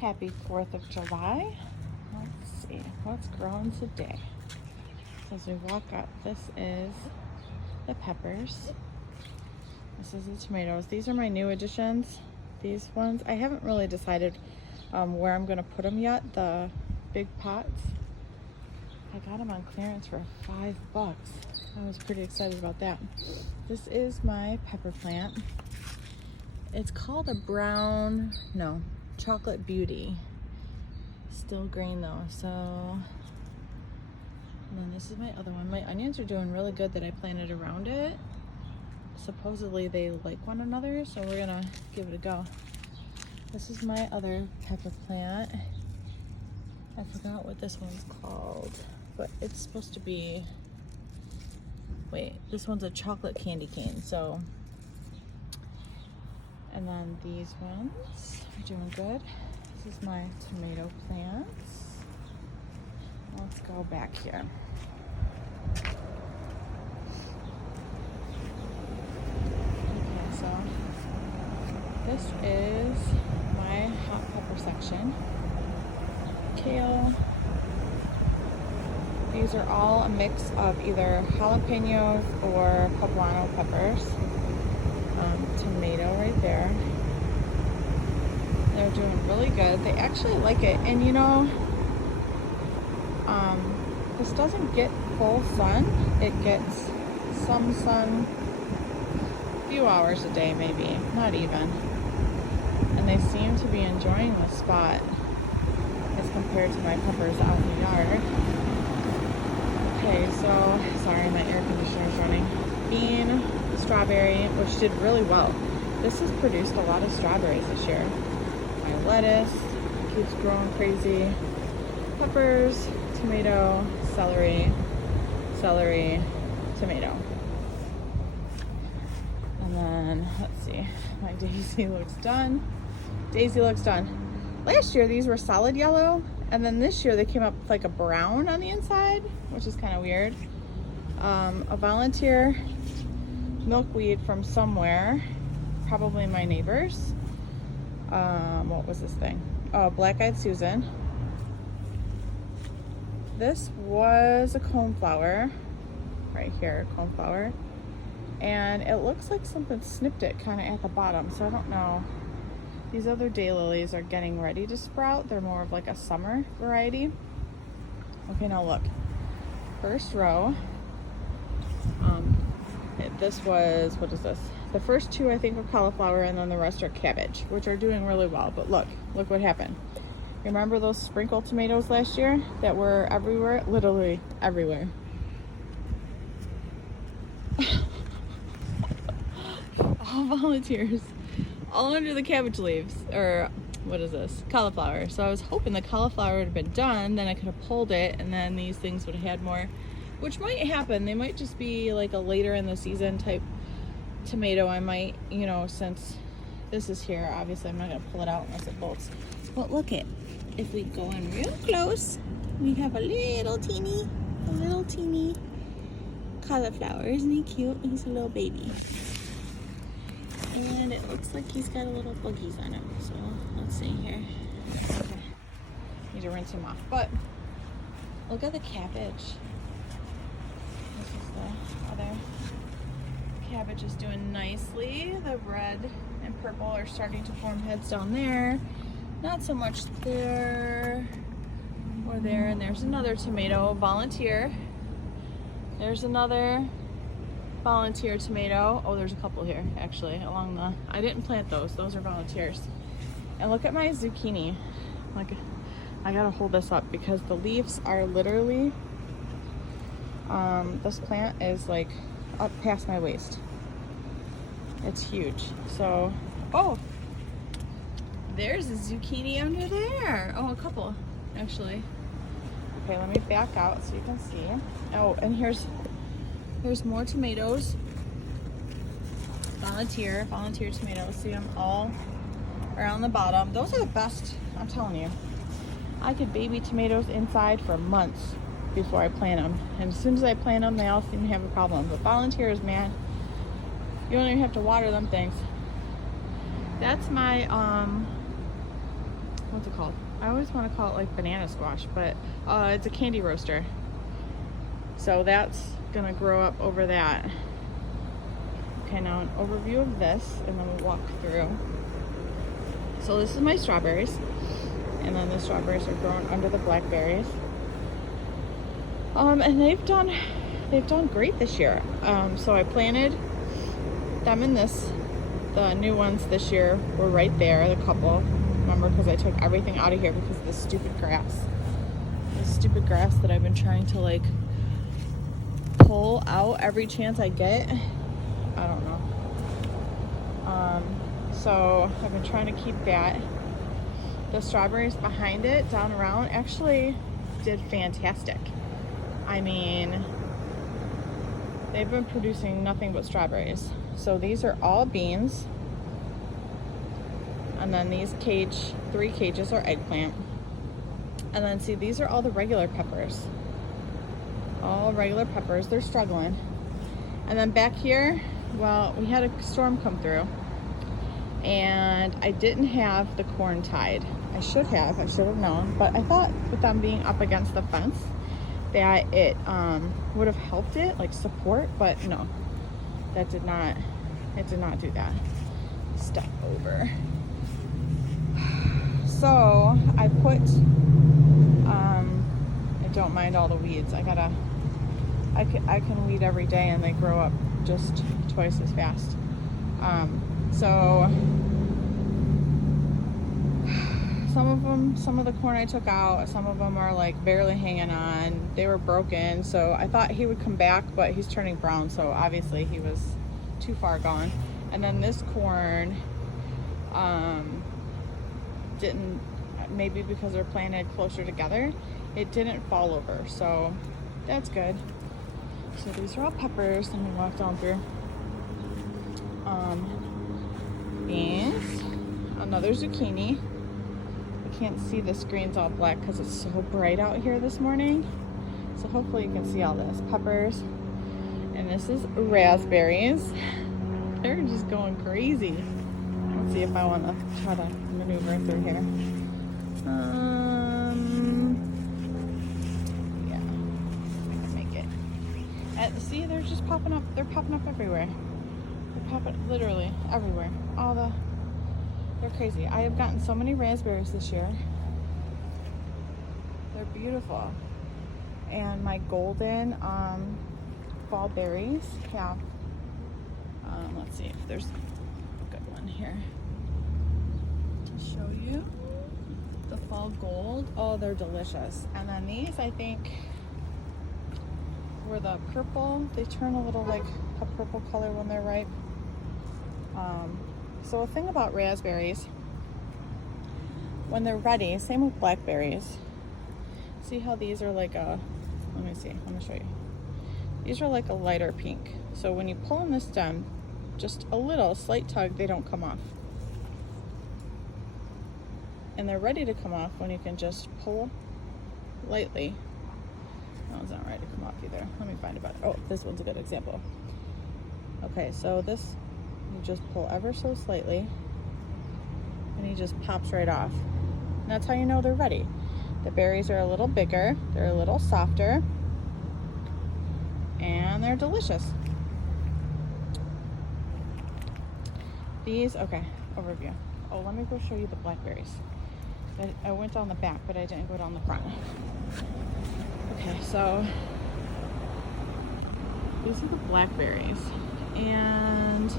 Happy 4th of July. Let's see what's growing today. So as we walk up, this is the peppers. This is the tomatoes. These are my new additions. These ones, I haven't really decided where I'm gonna put them yet. The big pots. I got them on clearance for $5. I was pretty excited about that. This is my pepper plant. It's called a chocolate beauty. Still green though, so. And then this is my other one. My onions are doing really good that I planted around it. Supposedly they like one another, so we're gonna give it a go. This is my other pepper plant. I forgot what this one's called, but it's supposed to be, wait, this one's a chocolate candy cane, so. And then these ones are doing good. This is my tomato plants. Let's go back here. Okay, so this is my hot pepper section. Kale. These are all a mix of either jalapenos or poblano peppers. Tomato right there. They're doing really good. They actually like it, and you know, this doesn't get full sun. It gets some sun, a few hours a day maybe, not even. And they seem to be enjoying the spot as compared to my peppers out in the yard. Okay, so sorry, my air conditioner's running. Bean, strawberry, which did really well. This has produced a lot of strawberries this year. My lettuce keeps growing crazy. Peppers, tomato, celery, tomato. And then, let's see, my daisy looks done. Daisy looks done. Last year, these were solid yellow, and then this year they came up with like a brown on the inside, which is kind of weird. A volunteer milkweed from somewhere, probably my neighbors. What was this thing? Oh, Black-Eyed Susan. This was a coneflower, right here, coneflower. And it looks like something snipped it kind of at the bottom, so I don't know. These other daylilies are getting ready to sprout. They're more of like a summer variety. Okay, now look. First row. This was, what is this? The first two I think were cauliflower, and then the rest are cabbage, which are doing really well. But look what happened. Remember those sprinkle tomatoes last year that were everywhere? Literally everywhere. All volunteers. All under the cabbage leaves, or what is this? Cauliflower. So I was hoping the cauliflower would have been done, then I could have pulled it, and then these things would have had more, which might happen. They might just be like a later in the season type tomato. I might, you know, since this is here, obviously I'm not gonna pull it out unless it bolts. But look it, if we go in real close, we have a little teeny cauliflower. Isn't he cute? He's a little baby. And it looks like he's got a little boogies on him. So let's see here. Okay. Need to rinse him off. But look at the cabbage. This is the other. Cabbage is doing nicely. The red and purple are starting to form heads down there. Not so much there or there. And there's another tomato, volunteer. There's another volunteer tomato. Oh, there's a couple here actually along the, I didn't plant those are volunteers. And look at my zucchini. Like, I gotta hold this up because the leaves are literally, this plant is like up past my waist. It's huge. So, oh, there's a zucchini under there. Oh, a couple actually. Okay, let me back out so you can see. Oh, and here's more tomatoes. Volunteer tomatoes. See them all around the bottom. Those are the best, I'm telling you. I could baby tomatoes inside for months before I plant them. And as soon as I plant them, they all seem to have a problem. But volunteers, man, you don't even have to water them things. That's my, what's it called? I always want to call it like banana squash, but it's a candy roaster. So that's gonna grow up over that. Okay, now an overview of this, and then we'll walk through. So this is my strawberries, and then the strawberries are grown under the blackberries. And they've done great this year. So I planted them in this. The new ones this year were right there, the couple. Remember, because I took everything out of here because of this stupid grass. This stupid grass that I've been trying to like pull out every chance I get. I don't know. So I've been trying to keep that. The strawberries behind it, down around, actually did fantastic. I mean, they've been producing nothing but strawberries. So these are all beans. And then these 3 cages are eggplant. And then see, these are all the regular peppers. All regular peppers, they're struggling. And then back here, well, we had a storm come through. And I didn't have the corn tied. I should have known. But I thought with them being up against the fence, that it would have helped it, like support, but no, it did not do that. Step over. So I put, I don't mind all the weeds. I can weed every day and they grow up just twice as fast. So some of the corn I took out, some of them are like barely hanging on. They were broken, so I thought he would come back, but he's turning brown, so obviously he was too far gone. And then this corn didn't, maybe because they're planted closer together, it didn't fall over, so that's good. So these are all peppers. Let me walk down through. Beans, another zucchini. I can't see the screen's all black because it's so bright out here this morning. So hopefully you can see all this. Peppers, and this is raspberries. They're just going crazy. Let's see if I want to try to maneuver through here. Yeah, I can make it. See, they're just popping up. They're popping up everywhere. They're popping literally everywhere. They're crazy. I have gotten so many raspberries this year. They're beautiful. And my golden fall berries have, let's see if there's a good one here to show you. The fall gold. Oh, they're delicious. And then these, I think, were the purple. They turn a little like a purple color when they're ripe. So a thing about raspberries, when they're ready, same with blackberries. See how these are like a, let me show you. These are like a lighter pink. So when you pull on the stem, just a little slight tug, they don't come off. And they're ready to come off when you can just pull lightly. No, it's not ready to come off either. Let me find a better. Oh, this one's a good example. Okay, so this, you just pull ever so slightly and he just pops right off. And that's how you know they're ready. The berries are a little bigger, they're a little softer, and they're delicious. These, okay, overview. Oh, let me go show you the blackberries. I went down the back, but I didn't go down the front. Okay, so these are the blackberries. And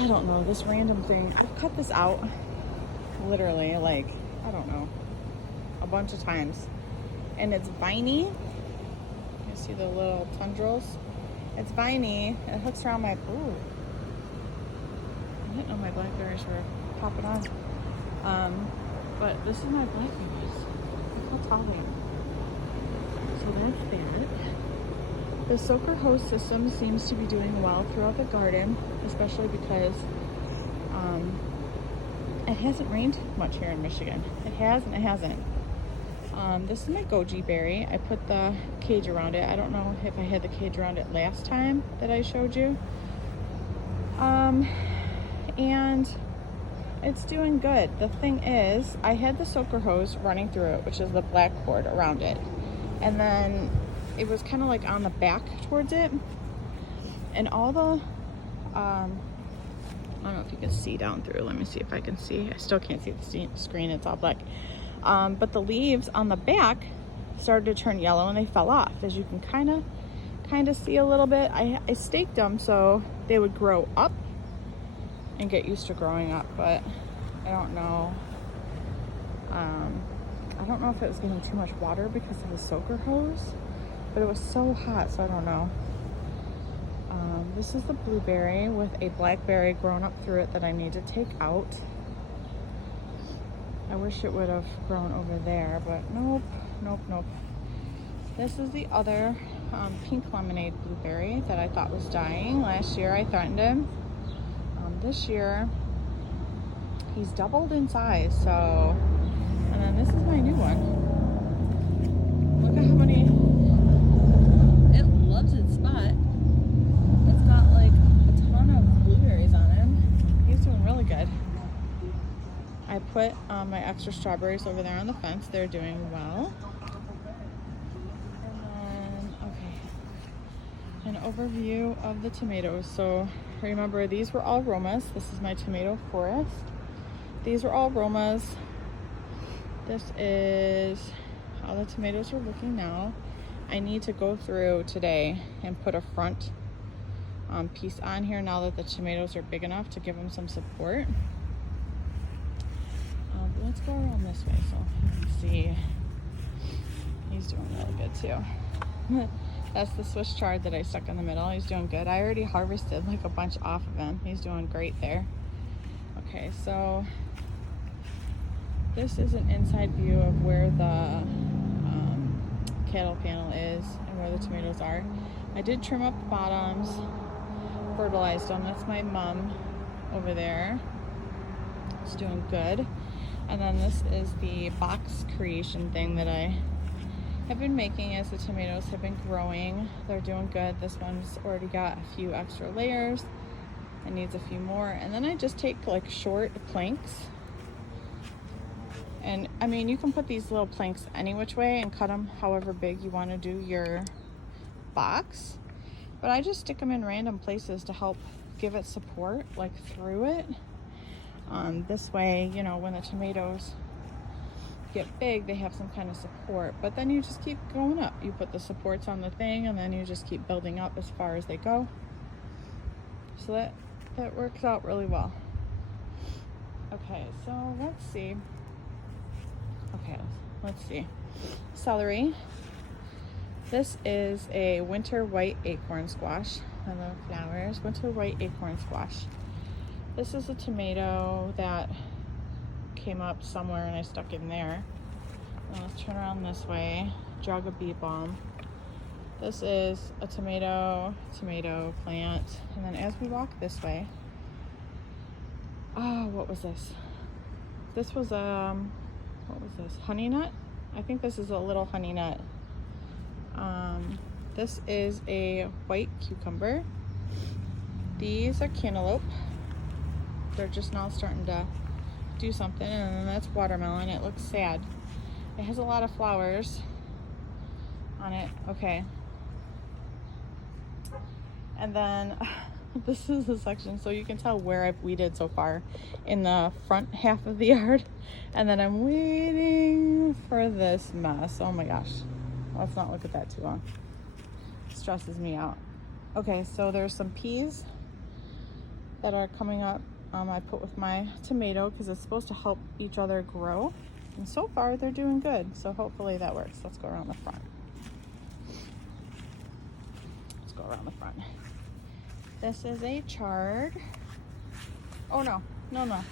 I don't know, this random thing, I've cut this out literally like, I don't know, a bunch of times. And it's viney. You see the little tendrils? It's viney. It hooks around my, ooh. I didn't know my blackberries were popping on. But this is my blackberries. Look how tall they are. So that's that. The soaker hose system seems to be doing well throughout the garden, especially because it hasn't rained much here in Michigan. It has and it hasn't. This is my goji berry. I put the cage around it. I don't know if I had the cage around it last time that I showed you. And It's doing good. The thing is, I had the soaker hose running through it, which is the black cord around it. And then it was kind of like on the back towards it. And all the, I don't know if you can see down through. Let me see if I can see. I still can't see the screen. It's all black. But the leaves on the back started to turn yellow and they fell off. As you can kind of see a little bit. I staked them so they would grow up and get used to growing up, but I don't know. I don't know if it was getting too much water because of the soaker hose, but it was so hot, so I don't know. This is the blueberry with a blackberry grown up through it that I need to take out. I wish it would have grown over there, but nope. This is the other pink lemonade blueberry that I thought was dying. Last year I threatened him. This year he's doubled in size, so. And then this is my new one. Look at how many. It loves its spot. It's got like a ton of blueberries on him. He's doing really good. I put my extra strawberries over there on the fence. They're doing well. And then, okay, an overview of the tomatoes. So remember, these were all Romas. This is my tomato forest. These are all Romas. This is how the tomatoes are looking now. I need to go through today and put a front piece on here now that the tomatoes are big enough to give them some support. But let's go around this way so you can see. He's doing really good too. That's the Swiss chard that I stuck in the middle. He's doing good. I already harvested like a bunch off of him. He's doing great there. Okay, so this is an inside view of where the cattle panel is and where the tomatoes are. I did trim up the bottoms, fertilized them. That's my mom over there. It's doing good. And then this is the box creation thing that I have been making as the tomatoes have been growing. They're doing good. This one's already got a few extra layers. It needs a few more. And then I just take like short planks. And I mean, you can put these little planks any which way and cut them however big you want to do your box. But I just stick them in random places to help give it support, like through it. This way, you know, when the tomatoes get big, they have some kind of support. But then you just keep going up. You put the supports on the thing and then you just keep building up as far as they go. So that works out really well. Okay, so let's see. Okay, let's see. Celery. This is a winter white acorn squash. I love flowers. Winter white acorn squash. This is a tomato that came up somewhere and I stuck in there. Now let's turn around this way. Jug of bee balm. This is a tomato plant. And then as we walk this way, what was this? This was what was this? Honey nut? I think this is a little honey nut. This is a white cucumber. These are cantaloupe. They're just now starting to do something. And then that's watermelon. It looks sad. It has a lot of flowers on it. Okay. And then this is the section, so you can tell where I've weeded so far in the front half of the yard. And then I'm waiting for this mess. Oh my gosh. Let's not look at that too long. It stresses me out. Okay, so there's some peas that are coming up. I put with my tomato because it's supposed to help each other grow. And so far they're doing good. So hopefully that works. Let's go around the front. Let's go around the front. This is a chard. Oh no,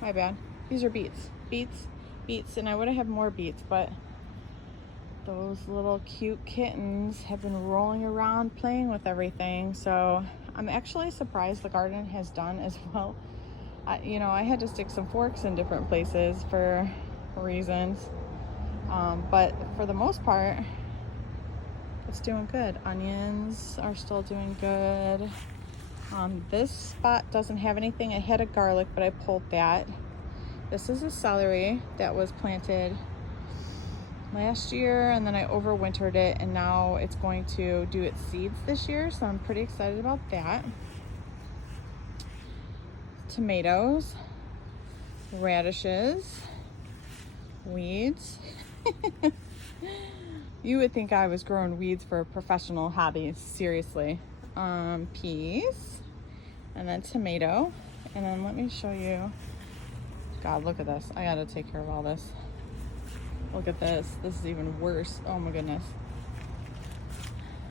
my bad. These are beets. Beets, and I would have had more beets, but those little cute kittens have been rolling around playing with everything. So I'm actually surprised the garden has done as well. You know, I had to stick some forks in different places for reasons. But for the most part, it's doing good. Onions are still doing good. This spot doesn't have anything. I had a garlic, but I pulled that. This is a celery that was planted last year, and then I overwintered it, and now it's going to do its seeds this year, so I'm pretty excited about that. Tomatoes, radishes, weeds. You would think I was growing weeds for a professional hobby, seriously. Peas, and then tomato, and then let me show you. God, look at this. I gotta take care of all this. Look at this. This is even worse. Oh my goodness.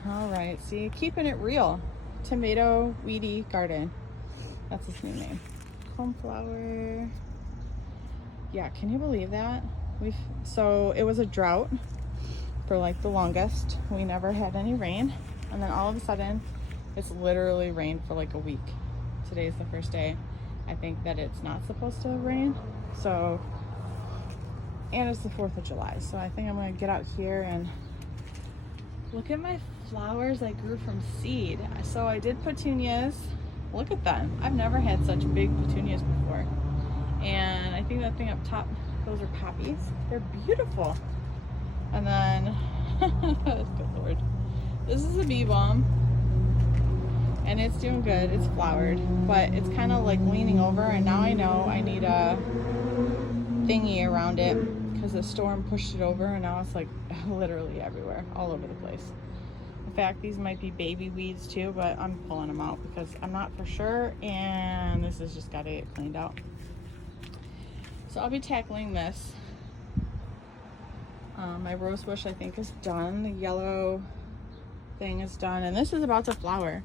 All right, see, keeping it real. Tomato weedy garden. That's its new name. Cornflower. Yeah, can you believe that? So it was a drought for like the longest. We never had any rain, and then all of a sudden it's literally rained for like a week. Today's the first day I think that it's not supposed to rain. So, and it's the 4th of July, so I think I'm gonna get out here and look at my flowers I grew from seed. So I did petunias. Look at them. I've never had such big petunias before. And I think that thing up top, those are poppies. They're beautiful. And then, good Lord, this is a bee balm, and it's doing good. It's flowered, but it's kind of like leaning over, and now I know I need a thingy around it because the storm pushed it over, and now it's like literally everywhere, all over the place. In fact, these might be baby weeds too, but I'm pulling them out because I'm not for sure, and this has just got to get cleaned out. So I'll be tackling this. My rose bush I think is done. The yellow thing is done, and this is about to flower.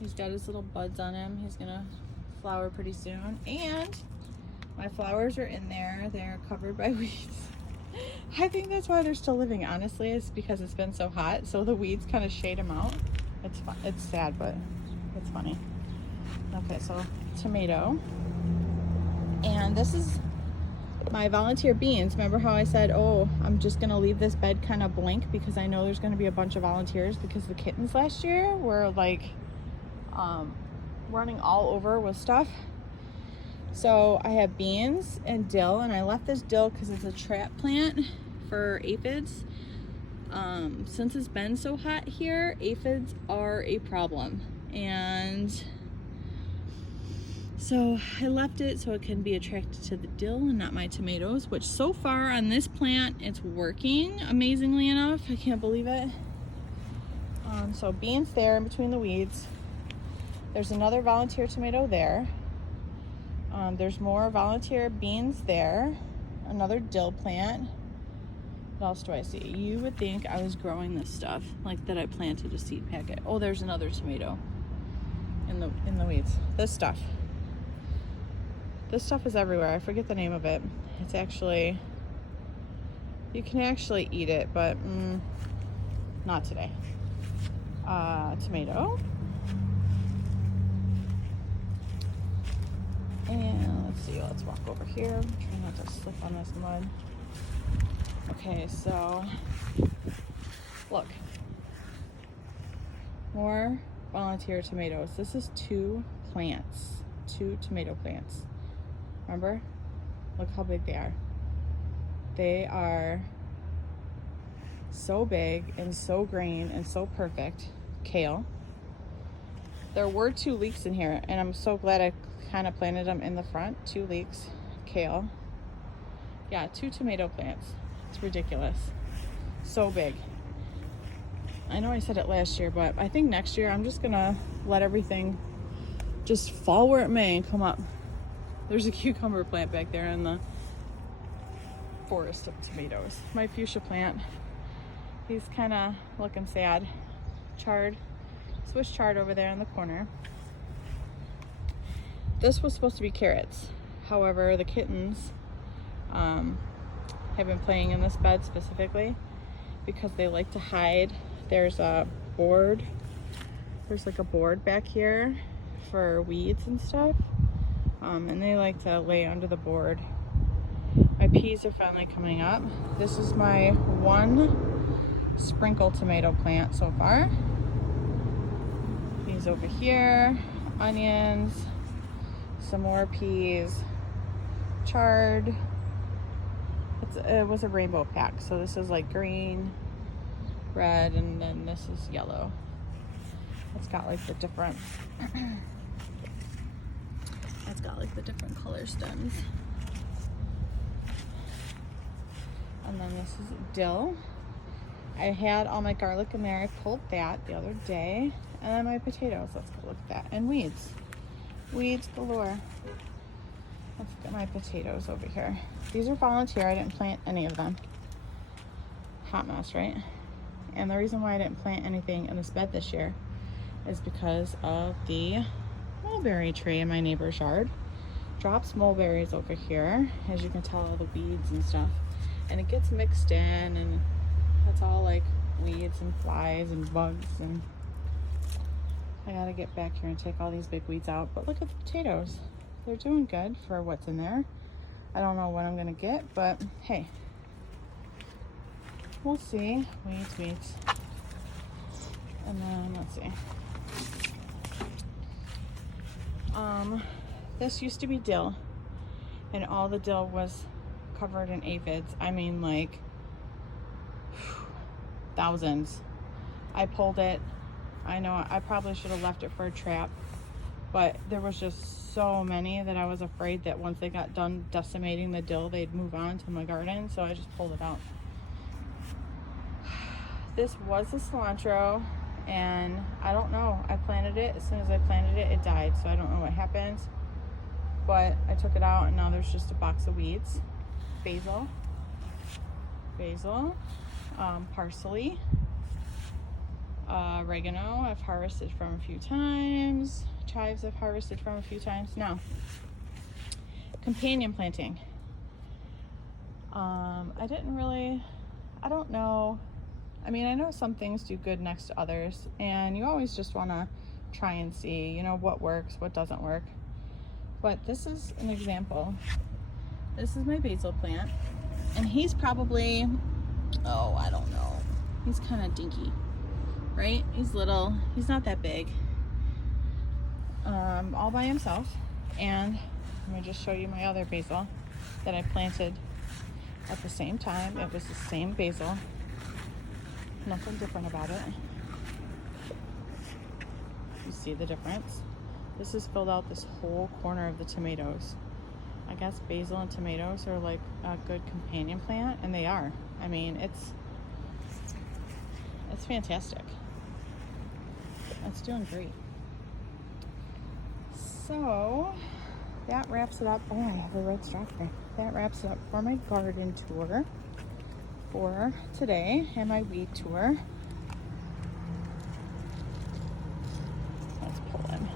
He's got his little buds on him. He's gonna flower pretty soon, and my flowers are in there. They're covered by weeds. I think that's why they're still living, honestly. It's because it's been so hot, so the weeds kind of shade them out. It's fun. It's sad, but it's funny. Okay, so tomato, and this is my volunteer beans. Remember how I said, oh, I'm just gonna leave this bed kind of blank because I know there's gonna be a bunch of volunteers, because the kittens last year were like running all over with stuff. So I have beans and dill, and I left this dill because it's a trap plant for aphids. Since it's been so hot here, aphids are a problem, and so I left it so it can be attracted to the dill and not my tomatoes, which so far on this plant, it's working amazingly enough. I can't believe it. So beans there in between the weeds. There's another volunteer tomato there. There's more volunteer beans there. Another dill plant. What else do I see? You would think I was growing this stuff, like that I planted a seed packet. Oh, there's another tomato in the weeds. This stuff is everywhere. I forget the name of it. It's actually, you can actually eat it, but not today. Tomato. And let's see, let's walk over here. Try not to slip on this mud. Okay, so look. More volunteer tomatoes. This is 2 plants. 2 tomato plants. Remember? Look how big they are. They are so big and so green and so perfect. Kale. There were 2 leeks in here, and I'm so glad I kind of planted them in the front. 2 leeks. Kale. Yeah, 2 tomato plants. It's ridiculous. So big. I know I said it last year, but I think next year I'm just gonna let everything just fall where it may and come up. There's a cucumber plant back there in the forest of tomatoes. My fuchsia plant, he's kind of looking sad. Chard, Swiss chard over there in the corner. This was supposed to be carrots. However, the kittens have been playing in this bed specifically because they like to hide. There's a board. There's like a board back here for weeds and stuff. And they like to lay under the board. My peas are finally coming up. This is my 1 sprinkle tomato plant so far. Peas over here, onions, some more peas, chard. It was a rainbow pack, so this is like green, red, and then this is yellow. It's got like the different it's got like the different color stems. And then this is dill. I had all my garlic in there. I pulled that the other day. And then my potatoes. Let's go look at that. And weeds. Weeds galore. Let's look at my potatoes over here. These are volunteer. I didn't plant any of them. Hot mess, right? And the reason why I didn't plant anything in this bed this year is because of the mulberry tree in my neighbor's yard. Drops mulberries over here. As you can tell, all the weeds and stuff. And it gets mixed in, and that's all like weeds and flies and bugs, and I gotta get back here and take all these big weeds out. But look at the potatoes. They're doing good for what's in there. I don't know what I'm gonna get, but hey, we'll see. Weeds. And then let's see. This used to be dill, and all the dill was covered in aphids. I mean, like thousands. I pulled it. I know I probably should have left it for a trap, but there was just so many that I was afraid that once they got done decimating the dill, they'd move on to my garden, so I just pulled it out. This was a cilantro, and I don't know. I planted it. As soon as I planted it, it died, so I don't know what happened. But I took it out, and now there's just a box of weeds. Basil, parsley, oregano I've harvested from a few times, chives I've harvested from a few times. Now, companion planting. I don't know. I mean, I know some things do good next to others, and you always just want to try and see, you know, what works, what doesn't work. But this is an example. This is my basil plant, and he's probably, oh, I don't know. He's kind of dinky, right? He's little. He's not that big. All by himself. And let me just show you my other basil that I planted at the same time. It was the same basil. Nothing different about it. You see the difference? This has filled out this whole corner of the tomatoes. I guess basil and tomatoes are like a good companion plant, and they are. I mean, it's fantastic. It's doing great. So that wraps it up. Oh, I have a red strawberry. That wraps it up for my garden tour for today and my weed tour. Let's pull him.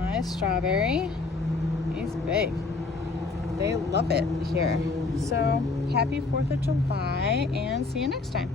My strawberry. He's big. They love it here. So happy 4th of July, and see you next time.